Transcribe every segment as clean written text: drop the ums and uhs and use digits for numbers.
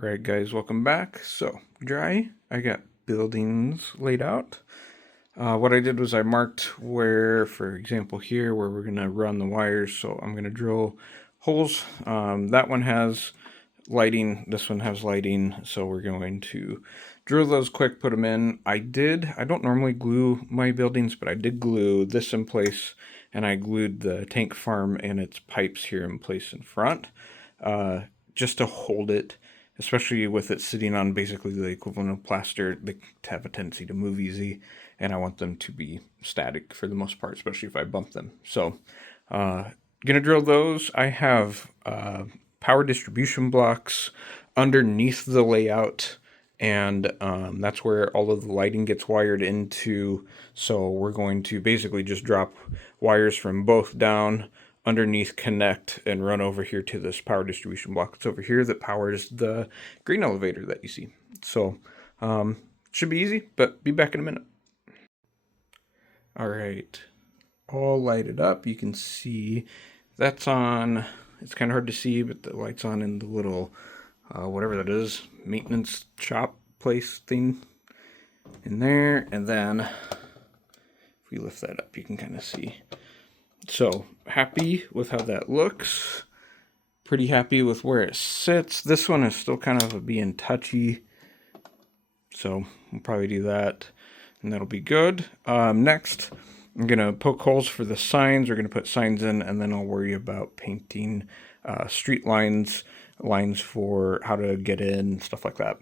Alright guys, welcome back. So, dry, I got buildings laid out. What I did was I marked where, for example here, where we're going to run the wires. So I'm going to drill holes. That one has lighting, this one has lighting. So we're going to drill those quick, put them in. I don't normally glue my buildings, but I did glue this in place. And I glued the tank farm and its pipes here in place in front, just to hold it. Especially with it sitting on basically the equivalent of plaster, they have a tendency to move easy, and I want them to be static for the most part, especially if I bump them. So, gonna drill those. I have power distribution blocks underneath the layout, and that's where all of the lighting gets wired into. So we're going to basically just drop wires from both down underneath, connect, and run over here to this power distribution block. It's over here that powers the grain elevator that you see. So should be easy, but be back in a minute. All right, all lighted up. You can see that's on. It's kind of hard to see, but the light's on in the little whatever that is, maintenance shop place thing in there. And then if we lift that up, you can kind of see. So happy with how that looks. Pretty happy with where it sits. This one is still kind of being touchy, so we'll probably do that, and that'll be good. Next, I'm gonna poke holes for the signs. We're gonna put signs in, and then I'll worry about painting street lines for how to get in, stuff like that,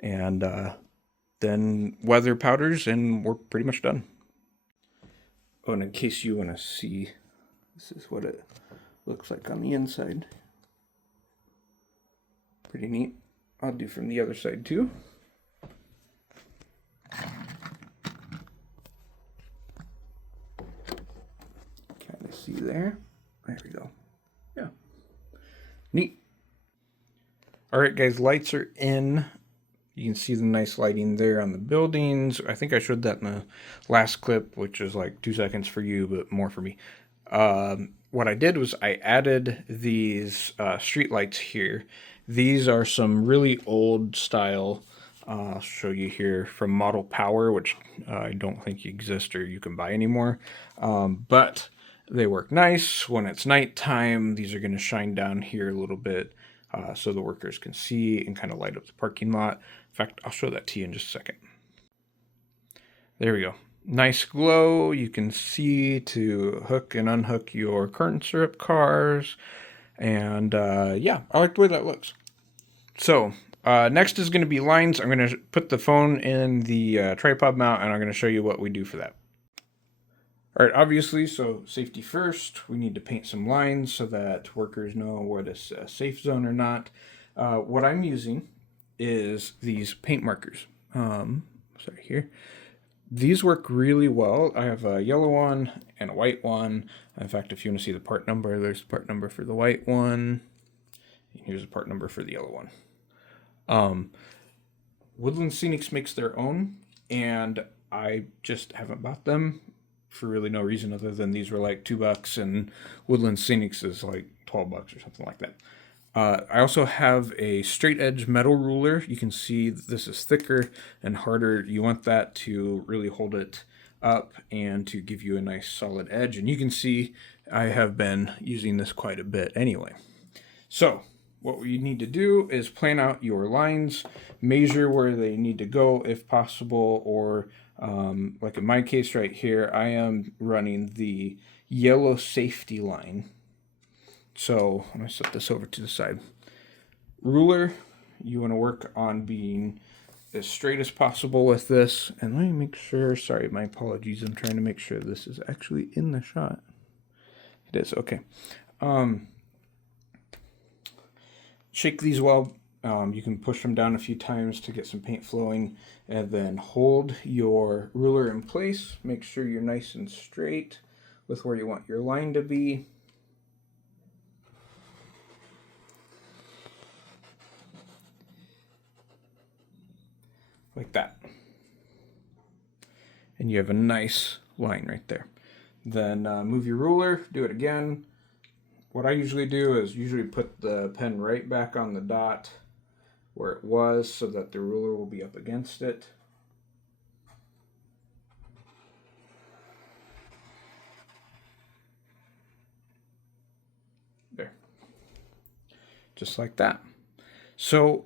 and then weather powders, and we're pretty much done. Oh, and in case you want to see, this is what it looks like on the inside. Pretty neat. I'll do from the other side too. Kind of see there. There we go. Yeah. Neat. All right, guys, lights are in. You can see the nice lighting there on the buildings. I think I showed that in the last clip, which is like 2 seconds for you, but more for me. What I did was I added these street lights here. These are some really old style. I'll show you here from Model Power, which I don't think exist or you can buy anymore. But they work nice when it's nighttime. These are going to shine down here a little bit. So the workers can see and kind of light up the parking lot. In fact, I'll show that to you in just a second. There we go. Nice glow. You can see to hook and unhook your corn syrup cars. And yeah, I like the way that looks. So next is going to be lines. I'm going to put the phone in the tripod mount, and I'm going to show you what we do for that. All right, obviously, so safety first. We need to paint some lines so that workers know what is a safe zone or not. What I'm using is these paint markers. Sorry, here. These work really well. I have a yellow one and a white one. In fact, if you want to see the part number, there's the part number for the white one. And here's the part number for the yellow one. Woodland Scenics makes their own, and I just haven't bought them for really no reason other than these were like $2 and Woodland Scenics is like $12 or something like that. I also have a straight edge metal ruler. You can see this is thicker and harder. You want that to really hold it up and to give you a nice solid edge. And you can see I have been using this quite a bit anyway. So what we need to do is plan out your lines, measure where they need to go if possible, or like in my case right here, I am running the yellow safety line. So I'm going to set this over to the side. Ruler, you want to work on being as straight as possible with this. And let me make sure, sorry, my apologies. I'm trying to make sure this is actually in the shot. It is, okay. Shake these well. You can push them down a few times to get some paint flowing, and then hold your ruler in place. Make sure you're nice and straight with where you want your line to be. Like that. And you have a nice line right there. Then move your ruler, do it again. What I usually do is put the pen right back on the dot where it was so that the ruler will be up against it. There. Just like that. So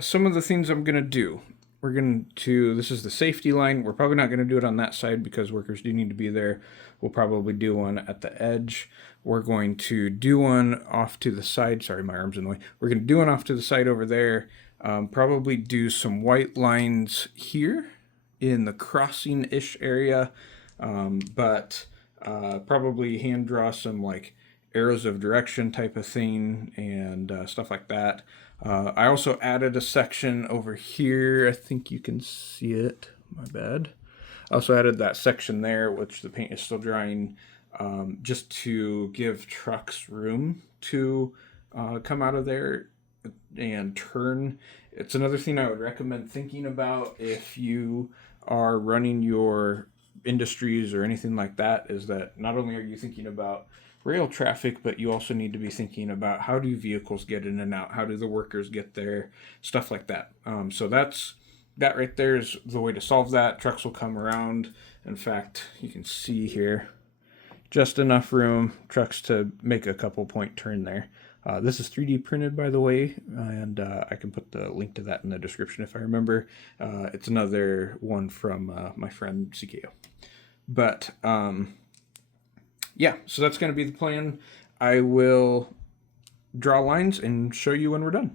some of the things I'm going to do. We're going to, this is the safety line. We're probably not going to do it on that side because workers do need to be there. We'll probably do one at the edge. We're going to do one off to the side. Sorry, my arm's in the way. We're going to do one off to the side over there. Probably do some white lines here in the crossing-ish area. But probably hand draw some like arrows of direction type of thing and stuff like that. I also added a section over here. I think you can see it. My bad. I also added that section there, which the paint is still drying, just to give trucks room to come out of there and turn. It's another thing I would recommend thinking about if you are running your industries or anything like that, is that not only are you thinking about rail traffic, but you also need to be thinking about how do vehicles get in and out, how do the workers get there, stuff like that. So that right there is the way to solve that. Trucks will come around. In fact, you can see here just enough room, trucks to make a couple point turn there. This is 3D printed, by the way, and I can put the link to that in the description if I remember. It's another one from my friend CKO. But yeah, so that's going to be the plan. I will draw lines and show you when we're done.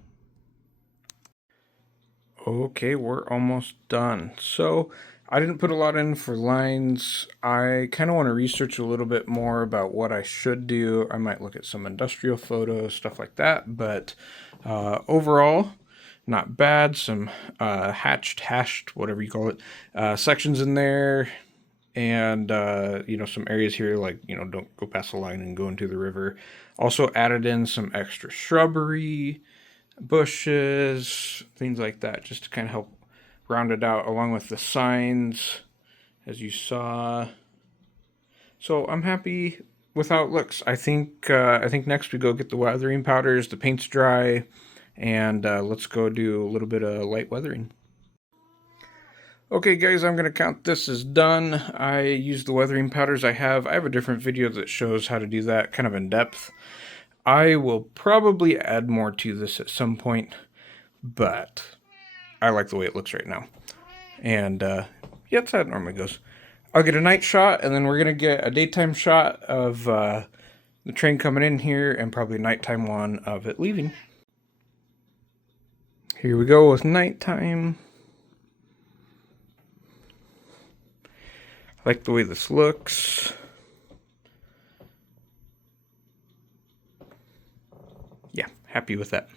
Okay, we're almost done. So I didn't put a lot in for lines. I kind of want to research a little bit more about what I should do. I might look at some industrial photos, stuff like that. But overall, not bad. Some hashed, whatever you call it, sections in there. And, some areas here like, don't go past the line and go into the river. Also added in some extra shrubbery, bushes, things like that, just to kind of help round it out, along with the signs, as you saw. So I'm happy with how it looks. I think next we go get the weathering powders, the paint's dry, and let's go do a little bit of light weathering. Okay guys, I'm going to count this as done. I used the weathering powders I have. I have a different video that shows how to do that kind of in depth. I will probably add more to this at some point, but I like the way it looks right now. And yeah, that's how it normally goes. I'll get a night shot, and then we're going to get a daytime shot of the train coming in here, and probably a nighttime one of it leaving. Here we go with nighttime. I like the way this looks. Yeah, happy with that.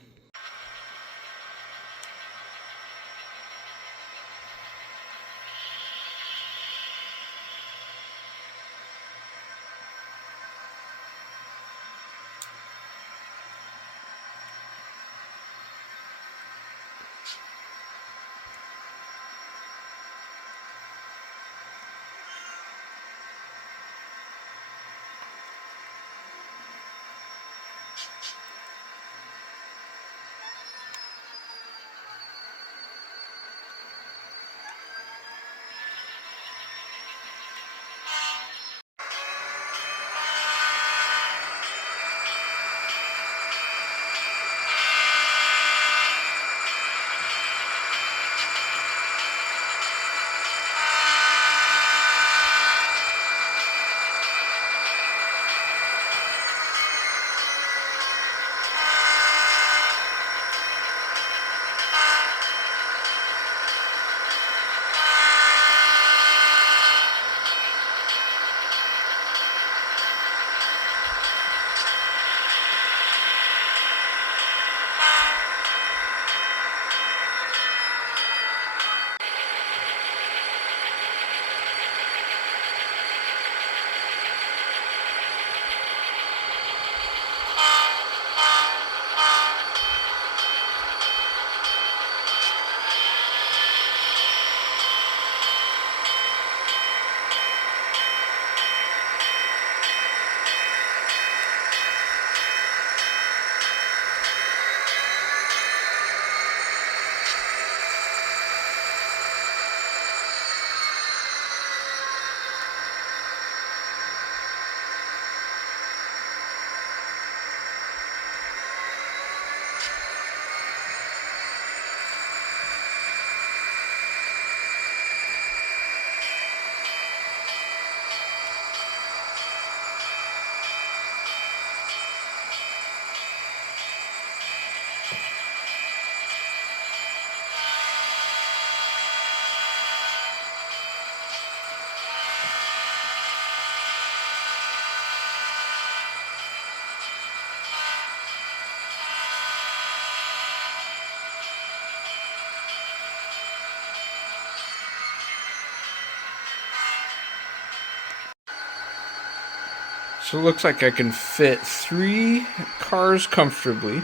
So it looks like I can fit 3 cars comfortably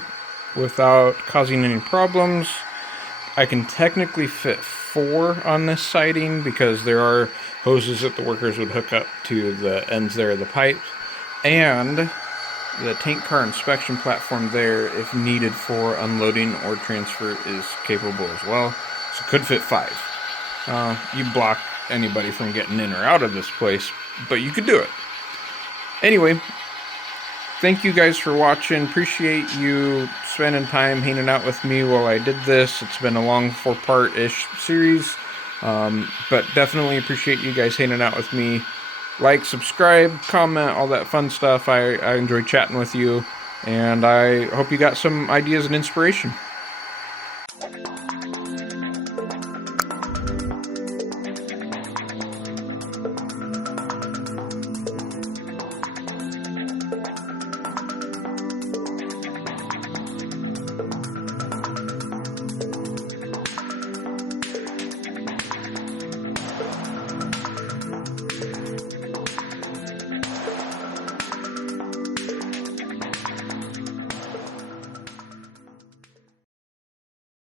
without causing any problems. I can technically fit 4 on this siding because there are hoses that the workers would hook up to the ends there of the pipe. And the tank car inspection platform there, if needed for unloading or transfer, is capable as well. So could fit 5. You block anybody from getting in or out of this place, but you could do it. Anyway, thank you guys for watching. Appreciate you spending time hanging out with me while I did this. It's been a long 4-part-ish series, but definitely appreciate you guys hanging out with me. Like, subscribe, comment, all that fun stuff. I enjoy chatting with you, and I hope you got some ideas and inspiration.